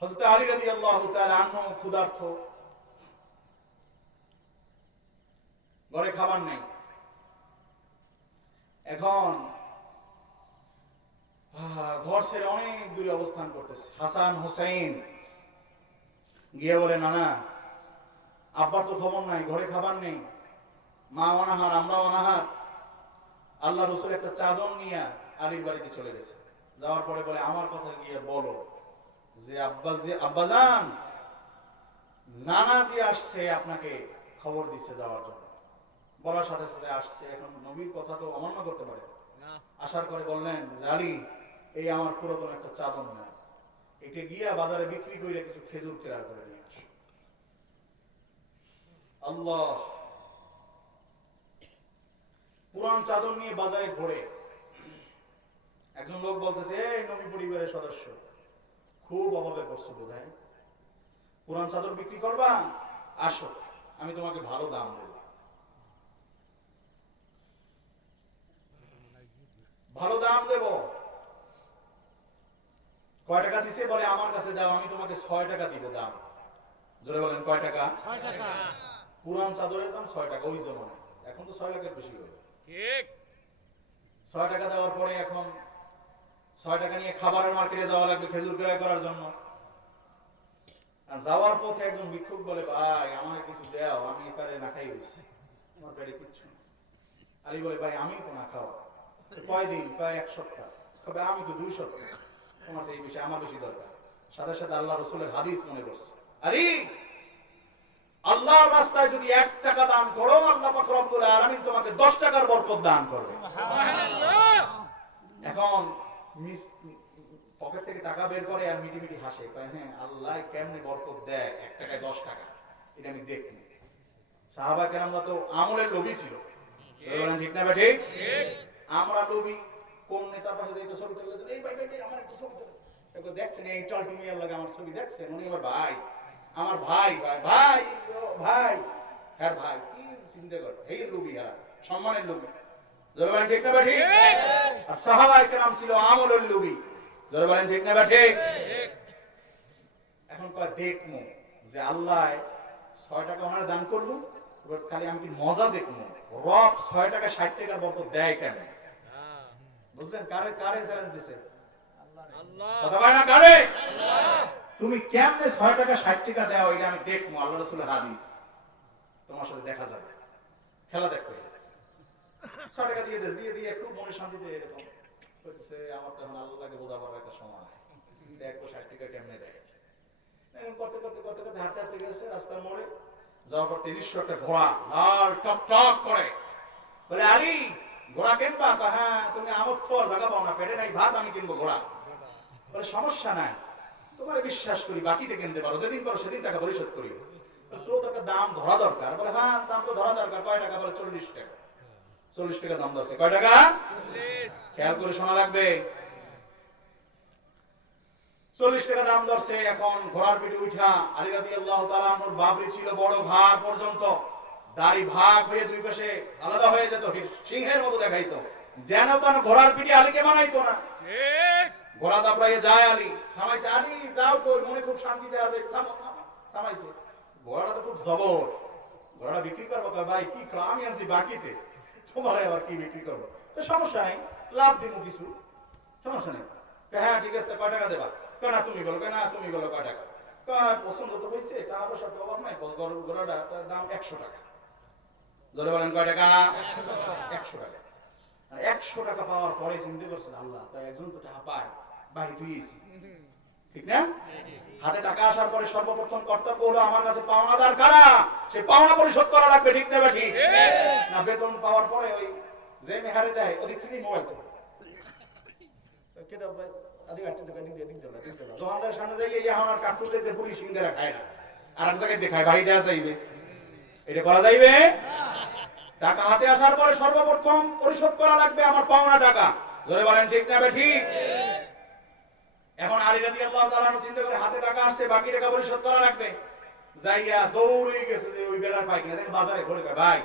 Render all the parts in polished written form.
হযরত আলী রাদিয়াল্লাহু তাআলা আনহু ক্ষুধার্ত, ঘরে খাবার নেই। এখন ঘর ছেড়ে অনেক দূরে অবস্থান করতেছে। হাসান হুসাইন গিয়ে বলে, নানা আব্বার তো খবর নাই, ঘরে খাবার নেই, মা অনাহার, আমরা অনাহার। আল্লাহ রাসূল একটা চাদর নিয়ে আলীর বাড়িতে চলে গেছে। যাওয়ার পরে বলে, আমার কথা গিয়ে বলো যে আব্বাজান নানাজি আসছে আপনাকে খবর দিচ্ছে যাওয়ার জন্য। বলার সাথে সাথে আসছে। এখন নবীর কথা তো অমান্য করতে পারে না। আসার পরে বললেন, আলী এই আমার পুরাতন একটা চাদর নাই, একে গিয়া বাজারে বিক্রি করে কিছু খেজুর কেনার করে নিয়ে আসো। আল্লাহ, পুরান চাদর নিয়ে বাজারে ঘোরে। একজন লোক বলতেছে, এই নবী পরিবারের সদস্য, খুব অভাবে পড়ছো বোধহয়, পুরান চাদর বিক্রি করবা, আসো আমি তোমাকে ভালো দাম দেব। ভালো দাম দেব। কয় টাকা দিছে? বলে আমার কাছে দাও, আমি তোমাকে 6 টাকা দিব দাম। জোরে বলেন, কয় টাকা? 6 টাকা। পুরান চাদরের দাম 6 টাকা ওই জমানায়। এখন তো 6 লাখের বেশি হলো। ঠিক। 6 টাকা দেওয়ার পরে এখন 6 টাকা নিয়ে খাবারের মার্কেটে যাওয়া লাগবে খেজুর ক্রয় করার জন্য। যাওয়ার পথে একজন ভিক্ষুক বলে, ভাই আমার কিছু দাও, আমি এখানে না খাই হইছি, আমার পেটে কিচ্ছু নেই। আলী বলে, ভাই আমি তো না খাওয়া। কয়দিন? প্রায় 1 সপ্তাহ। তবে আমি তো 2 সপ্তাহ, তোমার এই বিষয়ে আমার বেশি দরকার। সাথে সাথে আল্লাহ রাসূলের হাদিস মনে পড়ছে, আলী আল্লাহর রাস্তায় যদি 1 টাকা দান করো, আল্লাহ পাক রব্বুল আলামিন তোমাকে 10 টাকার বরকত দান করবে। সুবহানাল্লাহ। এখন পকেট থেকে টাকা বের করে আর মিটি মিটি হাসে, হ্যাঁ আল্লাহ কেমনে বরকত দেয়, 1 টাকায় 10 টাকা, এটা আমি দেখি। সাহাবা কেরামরা তো আমলের লোভী ছিল, ঠিক না ঠিক? আমরা লোভী। কোন নেতার পাশে যে একটা ছবি তুলে, এই ভাই ভাই আমার একটা ছবি তুলে, একবার দেখছেন এই টলটু মিয়ার লাগে আমার ছবি দেখছেন, উনি আমার ভাই, আমার ভাই ভাই ভাই ভাই, হ্যাঁ ভাই, কি চিন্তা করে, এই লোভী, এরা সম্মানের লোভী। জোরে ঠিক না ঠিক? আর সাহাবায়ে কেরাম ছিল আমলের লোভী। জোরে বলেন ঠিক না ঠিক? এখন কয় দেখমু যে আল্লাহ 6 টাকা ওনারে দান করবো, খালি আমি কি মজা দেখবো, রব 6 টাকা 60 টাকার বরকত দেয় কেন? বুঝলেন কারে কারে চ্যালেঞ্জ দিছে? আল্লাহ। কথা বলে না কারে? আল্লাহ। তুমি কেমনে 6 টাকা 60 টাকা দাও, এটা আমি দেখবো, আল্লাহ রাসূলের হাদিস, তোমার সাথে দেখা যাবে, খেলা দেখবে। 6 টাকা দিয়ে দিয়ে একটু মনে শান্তিতে এরকম কইতেছে, আমার তো এখন আল্লাহকে বোঝাবার একটা সময়, দেখো 60 টাকা কেমনে দেয়। করতে করতে করতে করতে হাঁটতে হাঁটতে গেছে রাস্তার মোড়ে, যাওয়ার পর 2300 একটা ঘোড়া লাল টক টক করে, বলে আলী ঘোড়া কিনবা? হ্যাঁ, তুমি আমত খাওয়ার জায়গা পাও না, পেটে নাই ভাত, আমি কিনবো ঘোড়া। বলে সমস্যা নাই, তোমার বিশ্বাস করি, বাকিতে কিনতে পারো, যেদিন পারো সেদিন টাকা পরিশোধ করি। তো একটা দাম ধরা দরকার। বলে হ্যাঁ দাম তো ধরা দরকার। কয় টাকা? বলে 40 টাকা। 40 টাকা দাম ধরছে। কয় টাকা? 40। খেয়াল করে শোনা লাগবে, 40 টাকা দাম ধরছে। এখন ঘোড়ার পিঠে উঠা আলী রাদিয়াল্লাহু তাআলা আনহুর বাবরি ছিল বড় ঘাড় পর্যন্ত, দাড়ি ভাগ হয়ে দুই পাশে আলাদা হয়ে যেত, সিংহের মতো দেখাইতো, যেন তেন ঘোড়ার পিঠে আলীকে মানাইতো না। ঠিক। ঘোড়া দাপড়াইয়ে যায় আলী, থামাইছে, আলী যাও কই, মনে খুব শান্তিতে আছে, থামো থামো, থামাইছে। ঘোড়াটা তো খুব জবর, ঘোড়াটা বিক্রি করবো? ভাই কি আমি আনছি বাকিতে, তোমার আবার কি বিক্রি করবো? সমস্যা নেই, লাভ দিব কিছু, সমস্যা নেই। হ্যাঁ ঠিক আছে, কয় টাকা দেবা? কেন তুমি বলো, কেন তুমি বলো, কয় টাকা? পছন্দ তো হয়েছে, টাকা পয়সার অভাব নাই, ঘোড়াটা দাম 100 টাকা। ধরে বলেন কয় টাকা? 100 টাকা। 100 টাকা। 100 টাকা পাওয়ার পরে চিন্তা করছেন, আল্লাহ তাই একজন তো টাকা পায়, বাড়ি তুইছি, ঠিক না? হাতে টাকা আসার পরে সর্বপ্রথম কর্তব্য হলো আমার কাছে পাওনাদার কারা, সে পাওনা পরিশোধ করা লাগবে, ঠিক না ঠিক? না বেতন পাওয়ার পরে ওই যে মেহারে দেয় ওদিক থেকেই মোবাইল তো কেটে আদি আটটি টাকা দিক দিক দাও দিক দাও, দোকানদারের সামনে যাই এই আমার কাকুদের পুরি সিঙ্গারা খায় না, আর এক জায়গায় দেখায় বাড়িটা যাইবে, এটা করা যাইবে? টাকা হাতে আসার পরে সর্বপ্রথম পরিশোধ করা লাগবে আমার পাওনা টাকা। ধরে বলেন ঠিক না ঠিক? এখন আলী রাদিয়াল্লাহু তাআলা চিন্তা করে হাতে টাকা আসছে, বাকি টাকা পরিশোধ করা লাগবে, যাইয়া দৌড়ে গেছে যে ওই বেলার পাই কিনা দেখে বাজারে ঘুরে কয় ভাই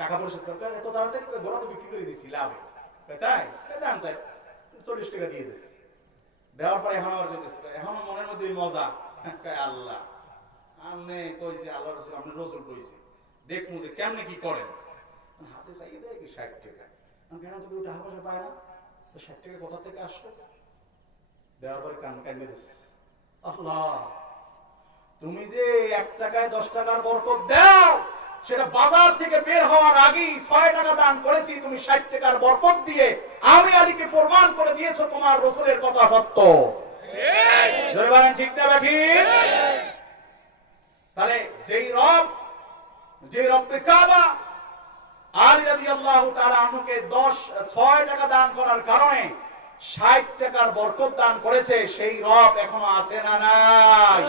টাকা পরিশোধ করতে এত তাড়াতাড়ি? ঘোড়া তো বিক্রি করে দিচ্ছি লাভে। তাই দাম তাই 40 টাকা দিয়ে দিচ্ছি। দেওয়ার পরে এখন আবার দিতেছে, এখন মনের মধ্যে মজা, আল্লাহ আপনি কইছে আল্লাহ রাসূল আপনি রাসূল কইছে দেখমু যে কেমনে কি করেন হাতে চাইয়ে দেয় কি 60 টাকা কেন তো কেউ টাকা পয়সা পায় না তো 60 টাকা কোথা থেকে আসলো দেওয়ার পরে কান কান্দে দিচ্ছে আল্লাহ তুমি যে 1 টাকায় 10 টাকার বরকত দাও সেটা বাজার থেকে বের হওয়ার আগেই 6 টাকা দান করেছি তুমি 60 টাকার বরকত দিয়ে আমি আলীকে প্রমাণ করে দিয়েছো তোমার রাসূলের কথা সত্য ঠিক জোরে বলেন ঠিক না ঠিক তাহলে যেই রব্বে কাবা আলী রাদিয়াল্লাহু তাআলা আনহুকে 6 টাকা দান করার কারণে 60 টাকার বরকত দান করেছে সেই রব এখনো আছে না নাই